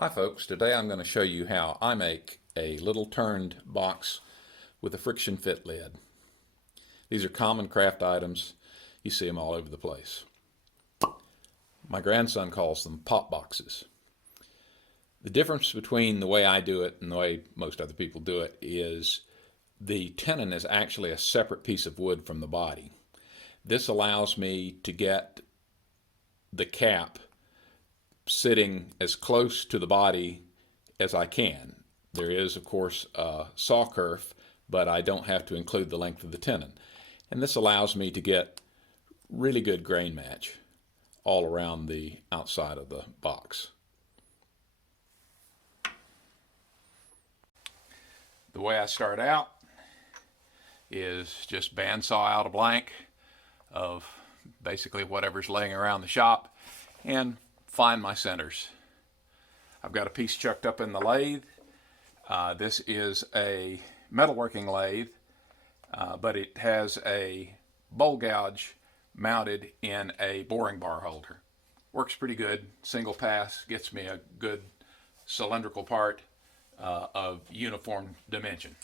Hi folks, today I'm going to show you how I make a little turned box with a friction fit lid. These are common craft items. You see them all over the place. My grandson calls them pop boxes. The difference between the way I do it and the way most other people do it is the tenon is actually a separate piece of wood from the body. This allows me to get the cap sitting as close to the body as I can. There is, of course, a saw kerf, but I don't have to include the length of the tenon. And this allows me to get really good grain match all around the outside of the box. The way I start out is just bandsaw out a blank of basically whatever's laying around the shop and find my centers. I've got a piece chucked up in the lathe. This is a metalworking lathe, but it has a bowl gouge mounted in a boring bar holder. Works pretty good. Single pass gets me a good cylindrical part of uniform dimension.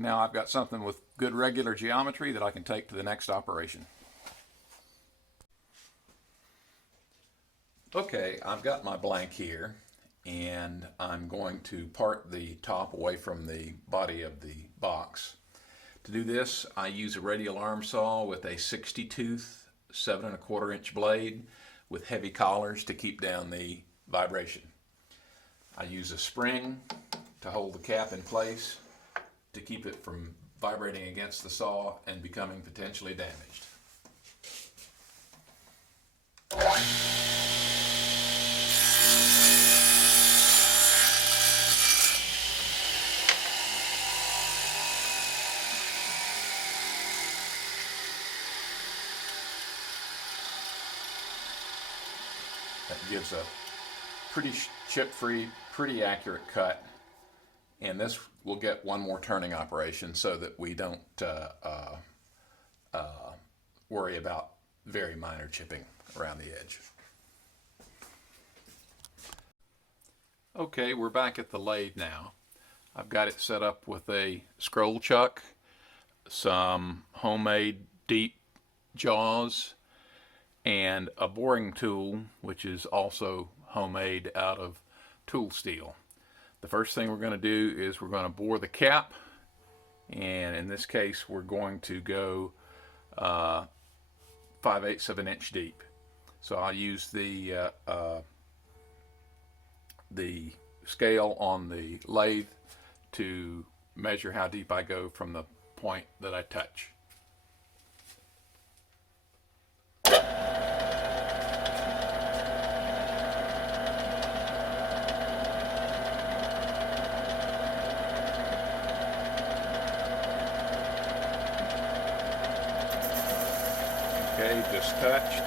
Now I've got something with good regular geometry that I can take to the next operation. Okay, I've got my blank here, and I'm going to part the top away from the body of the box. To do this, I use a radial arm saw with a 60 tooth, 7 1/4 inch blade with heavy collars to keep down the vibration. I use a spring to hold the cap in place to keep it from vibrating against the saw and becoming potentially damaged. That gives a pretty chip-free, pretty accurate cut. And this will get one more turning operation so that we don't worry about very minor chipping around the edge. Okay, we're back at the lathe now. I've got it set up with a scroll chuck, some homemade deep jaws, and a boring tool, which is also homemade out of tool steel. The first thing we're going to do is we're going to bore the cap, and in this case we're going to go 5/8 of an inch deep. So I'll use the scale on the lathe to measure how deep I go from the point that I touch. Okay, just touched.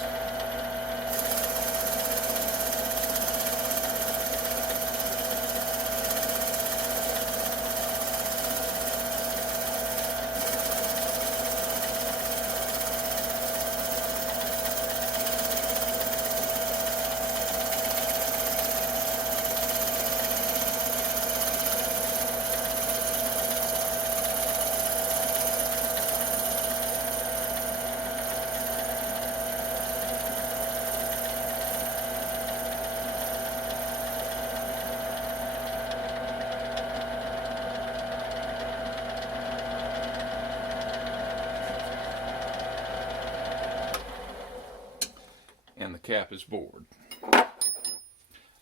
cap is bored.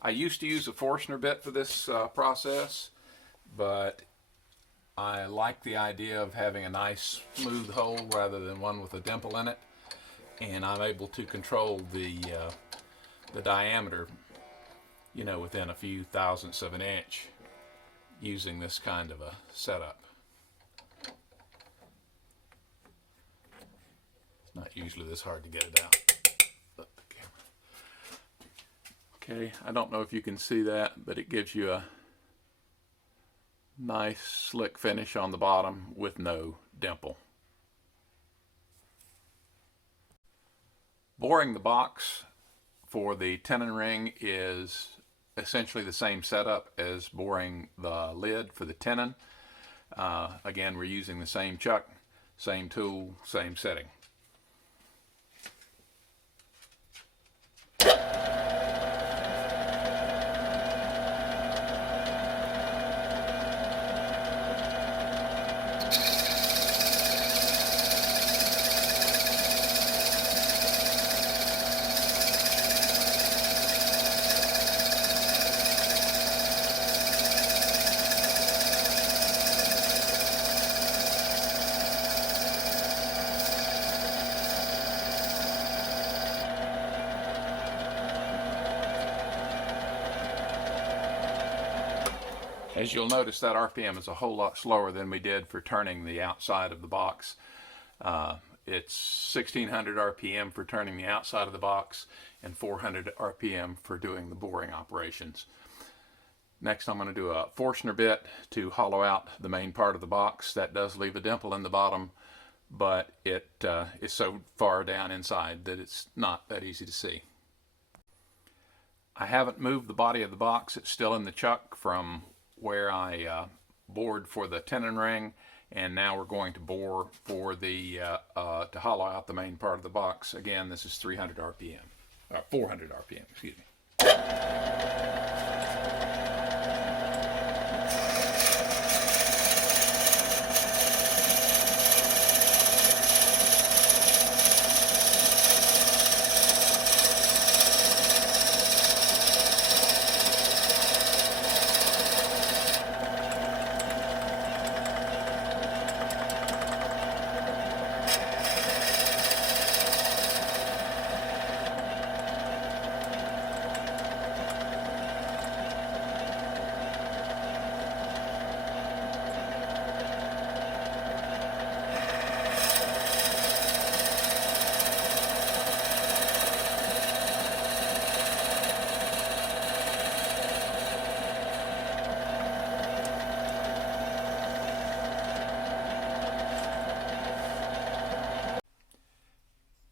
I used to use a Forstner bit for this process, but I like the idea of having a nice smooth hole rather than one with a dimple in it, and I'm able to control the diameter, you know, within a few thousandths of an inch using this kind of a setup. It's not usually this hard to get it out. Okay, I don't know if you can see that, but it gives you a nice slick finish on the bottom with no dimple. Boring the box for the tenon ring is essentially the same setup as boring the lid for the tenon. Again, we're using the same chuck, same tool, same setting. As you'll notice, that RPM is a whole lot slower than we did for turning the outside of the box. It's 1600 RPM for turning the outside of the box and 400 RPM for doing the boring operations. Next, I'm going to do a Forstner bit to hollow out the main part of the box. That does leave a dimple in the bottom, but it is so far down inside that it's not that easy to see. I haven't moved the body of the box. It's still in the chuck from where I bored for the tenon ring, and now we're going to bore for the to hollow out the main part of the box. Again, this is 300 RPM, 400 RPM, excuse me.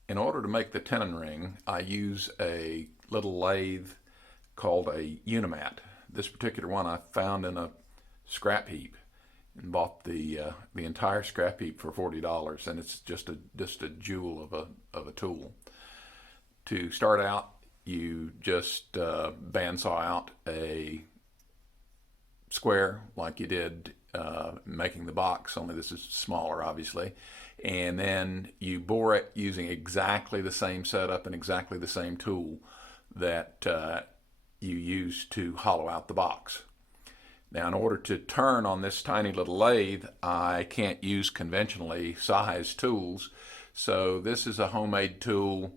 In order to make the tenon ring, I use a little lathe called a Unimat. This particular one I found in a scrap heap and bought the entire scrap heap for $40, and it's just a jewel of a tool. To start out, you just bandsaw out a square like you did making the box, only this is smaller, obviously. And then you bore it using exactly the same setup and exactly the same tool that you use to hollow out the box. Now, in order to turn on this tiny little lathe, I can't use conventionally sized tools. So this is a homemade tool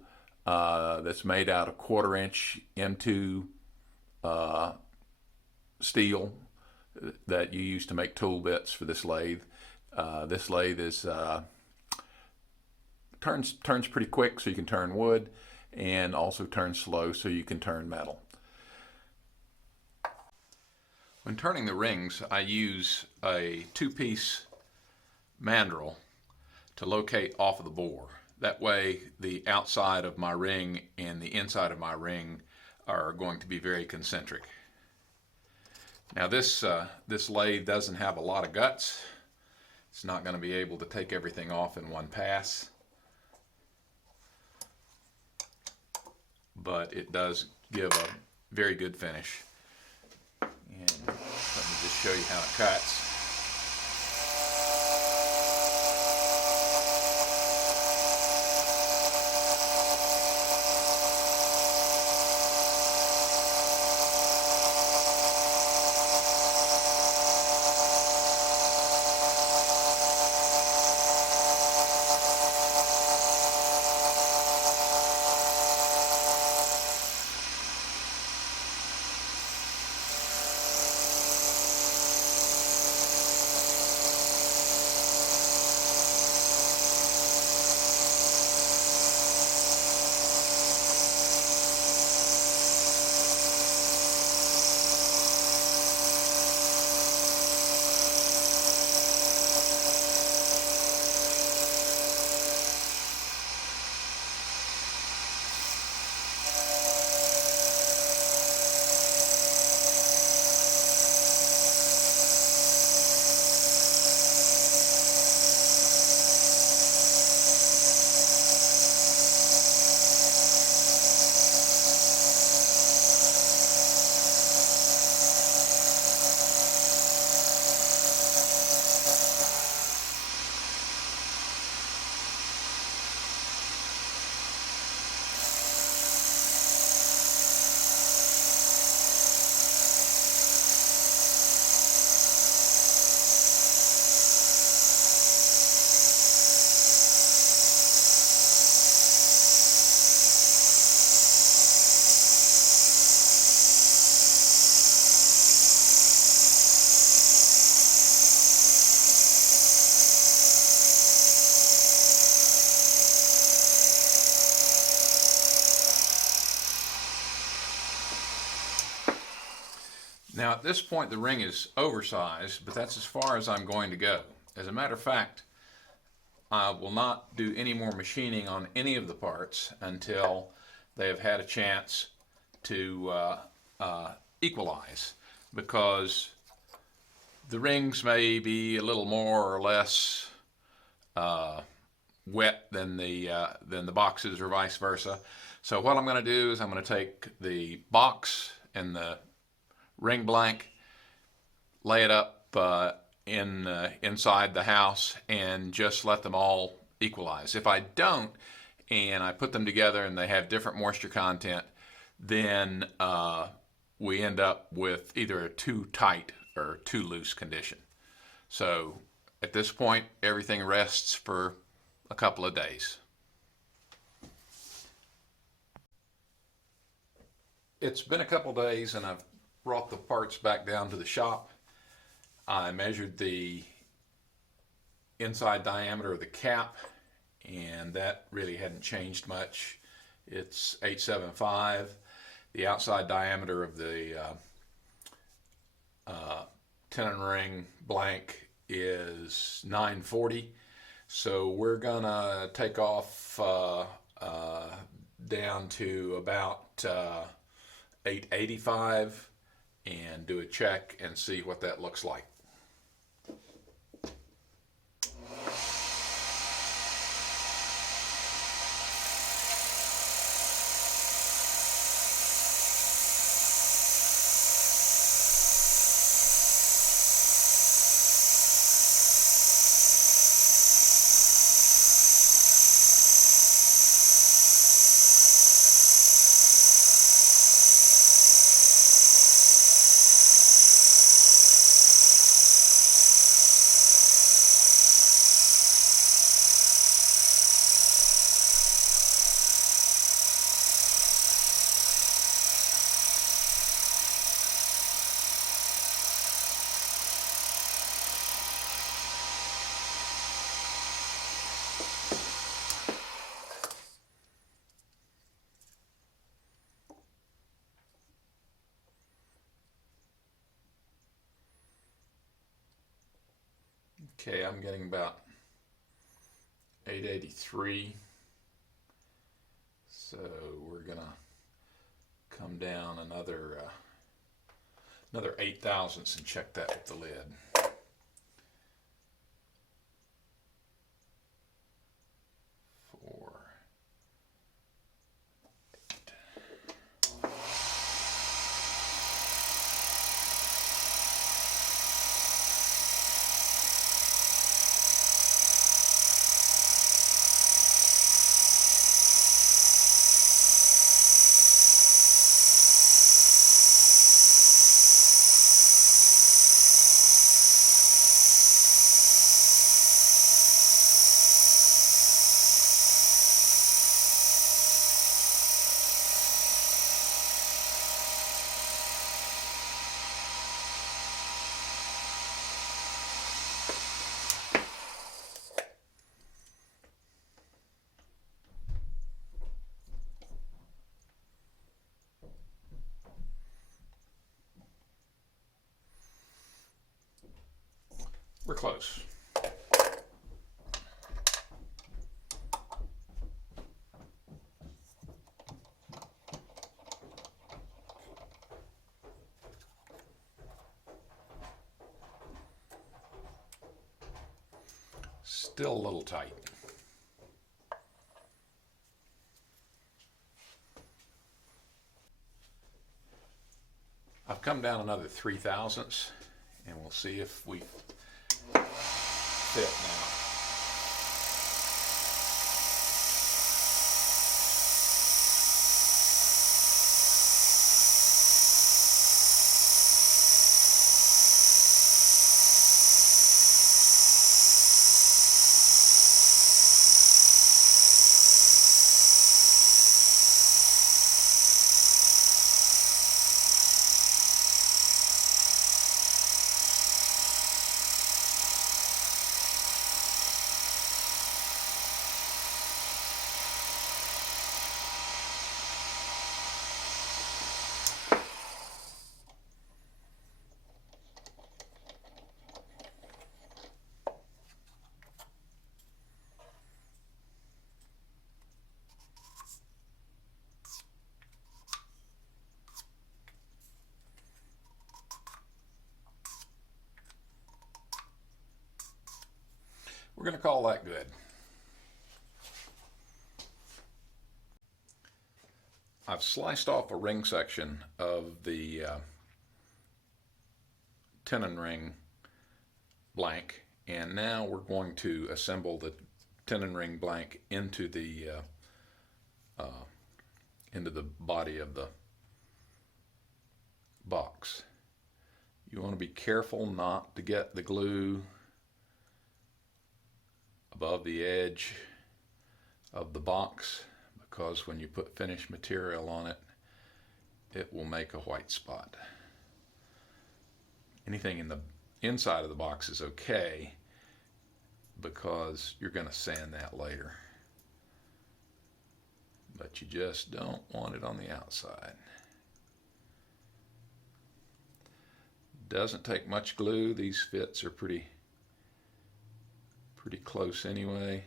that's made out of 1/4 inch M2 steel that you use to make tool bits for this lathe. This lathe is turns pretty quick, so you can turn wood, and also turns slow, so you can turn metal. When turning the rings, I use a 2-piece mandrel to locate off of the bore. That way, the outside of my ring and the inside of my ring are going to be very concentric. Now, this lathe doesn't have a lot of guts. It's not going to be able to take everything off in one pass, but it does give a very good finish. And let me just show you how it cuts. Now at this point the ring is oversized, but that's as far as I'm going to go. As a matter of fact, I will not do any more machining on any of the parts until they have had a chance to equalize, because the rings may be a little more or less wet than the boxes, or vice versa. So what I'm going to do is I'm going to take the box and the ring blank, lay it up inside the house, and just let them all equalize. If I don't, and I put them together and they have different moisture content, then we end up with either a too tight or too loose condition. So at this point, everything rests for a couple of days. It's been a couple of days and I've brought the parts back down to the shop. I measured the inside diameter of the cap, and that really hadn't changed much. It's 875. The outside diameter of the tenon ring blank is 940. So we're gonna take off down to about 885 and do a check and see what that looks like. Okay, I'm getting about 883. So we're gonna come down another 8 thousandths and check that with the lid. Four. We're close. Still a little tight. I've come down another 3 thousandths, and we'll see if we fit now. going to call that good. I've sliced off a ring section of the tenon ring blank, and now we're going to assemble the tenon ring blank into the body of the box. You want to be careful not to get the glue above the edge of the box, because when you put finished material on it, it will make a white spot. Anything in the inside of the box is okay, because you're going to sand that later. But you just don't want it on the outside. Doesn't take much glue. These fits are pretty close anyway,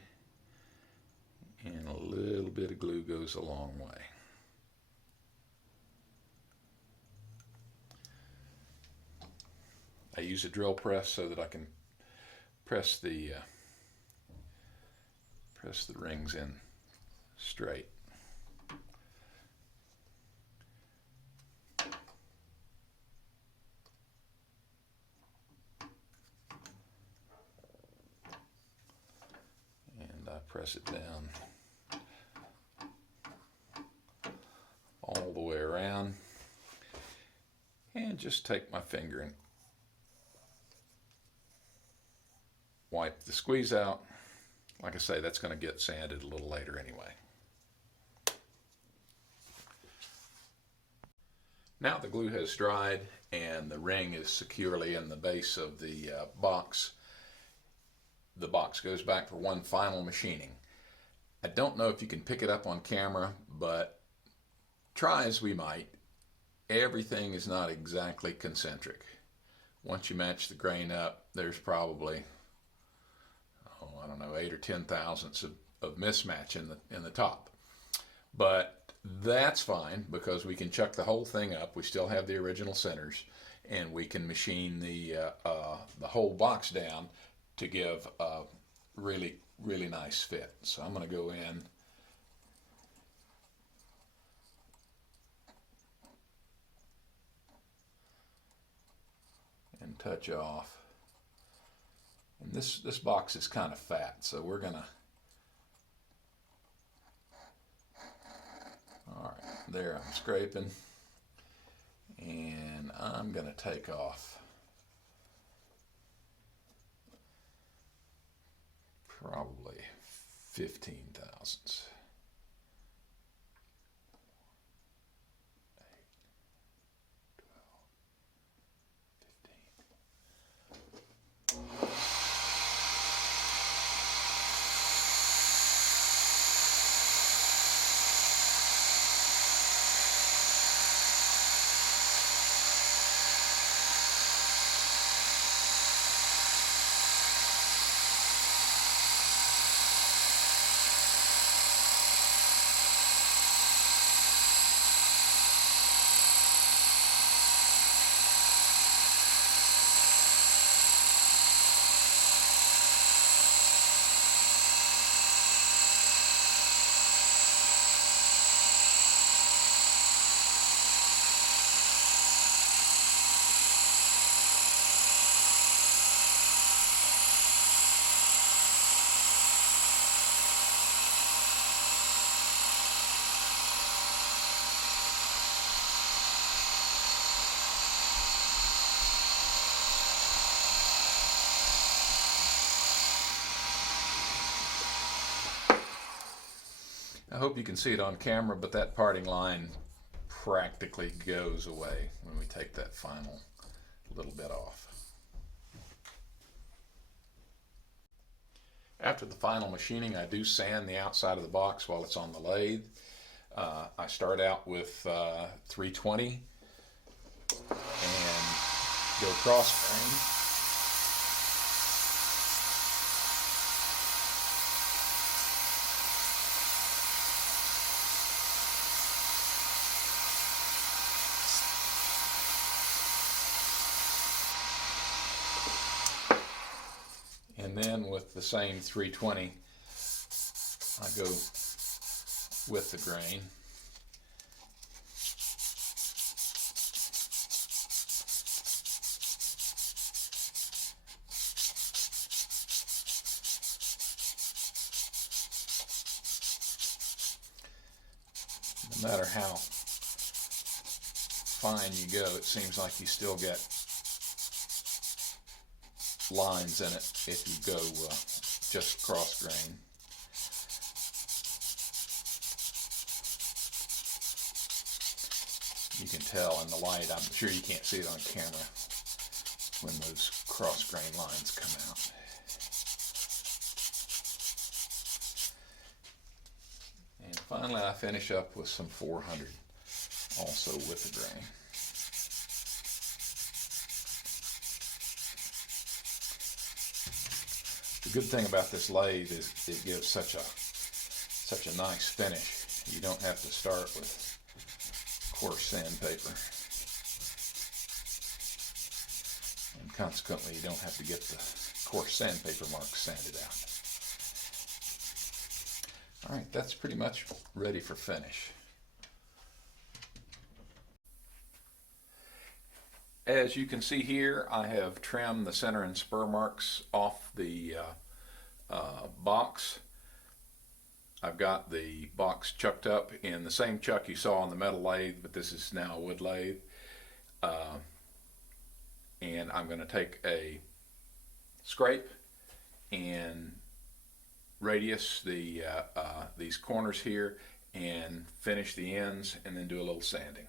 and a little bit of glue goes a long way. I use a drill press so that I can press the rings in straight. And I press it down all the way around, and just take my finger and wipe the squeeze out. Like I say, that's going to get sanded a little later anyway. Now the glue has dried and the ring is securely in the base of the box. The box goes back for one final machining. I don't know if you can pick it up on camera, but try as we might, everything is not exactly concentric. Once you match the grain up, there's probably, I don't know, 8 or 10 thousandths of mismatch in the top. But that's fine, because we can chuck the whole thing up. We still have the original centers, and we can machine the whole box down to give a really nice fit. So I'm going to go in and touch off. And this box is kind of fat, so we're gonna, all right, there I'm scraping, and I'm gonna take off probably 15 thousandths. I hope you can see it on camera, but that parting line practically goes away when we take that final little bit off. After the final machining, I do sand the outside of the box while it's on the lathe. I start out with 320 and go cross grain. And And then with the same 320, I go with the grain. No matter how fine you go, it seems like you still get lines in it if you go just cross grain. You can tell in the light, I'm sure you can't see it on camera, when those cross grain lines come out. And finally I finish up with some 400, also with the grain. The good thing about this lathe is it gives such a nice finish. You don't have to start with coarse sandpaper, and consequently you don't have to get the coarse sandpaper marks sanded out. Alright, that's pretty much ready for finish. As you can see here, I have trimmed the center and spur marks off the box. I've got the box chucked up in the same chuck you saw on the metal lathe, but this is now a wood lathe. And I'm going to take a scrape and radius these corners here and finish the ends, and then do a little sanding.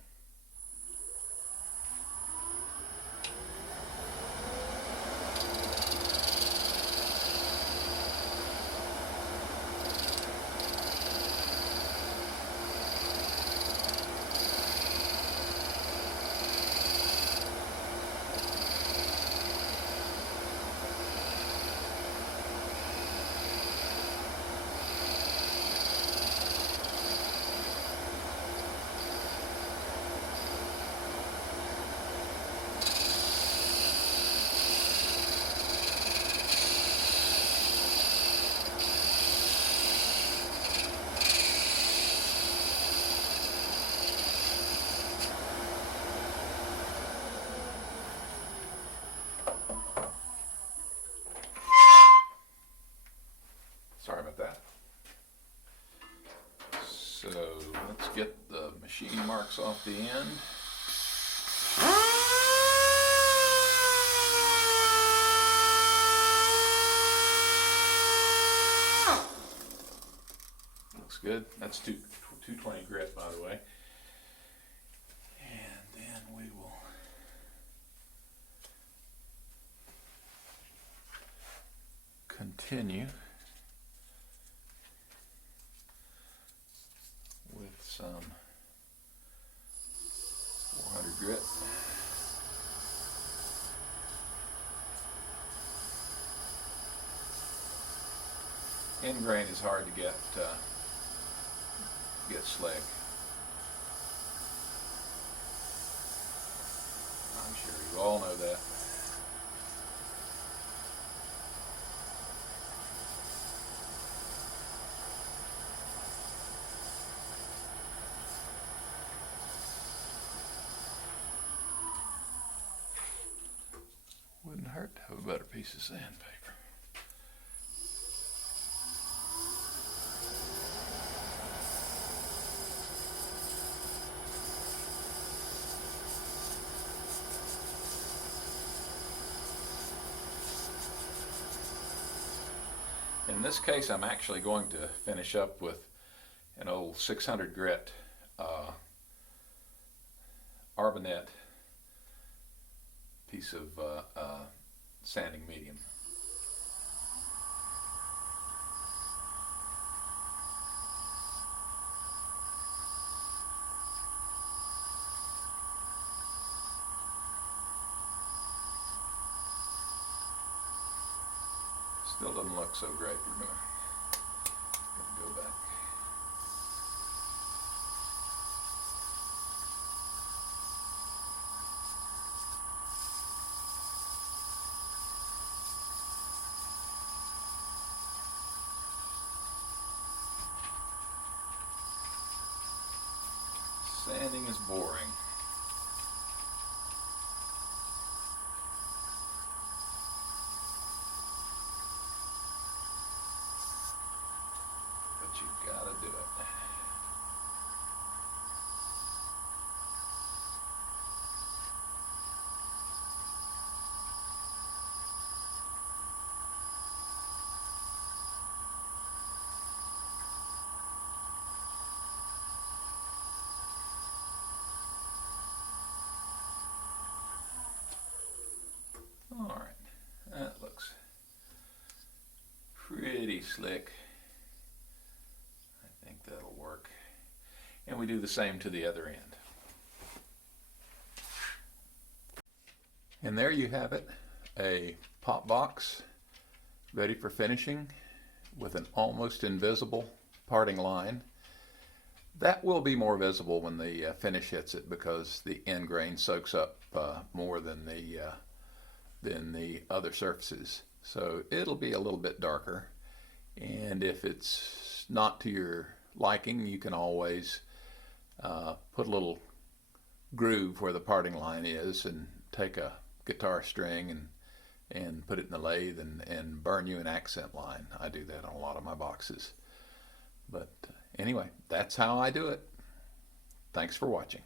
Sorry about that. So let's get the machine marks off the end. Looks good. That's 220 grit, by the way. And then we will continue with some 400 grit. End grain is hard to get slick. I'm sure you all know that. Wouldn't hurt to have a better piece of sandpaper. In this case, I'm actually going to finish up with an old 600 grit Arbanet piece of sanding medium. Still doesn't look so great. We're gonna go back. Sanding is boring. But you've got to do it. All right, that looks pretty slick. I think that'll work. And we do the same to the other end. And there you have it, a pop box ready for finishing with an almost invisible parting line. That will be more visible when the finish hits it because the end grain soaks up more than the other surfaces. So it'll be a little bit darker. And if it's not to your liking, you can always put a little groove where the parting line is and take a guitar string and put it in the lathe and burn you an accent line. I do that on a lot of my boxes. But anyway, that's how I do it. Thanks for watching.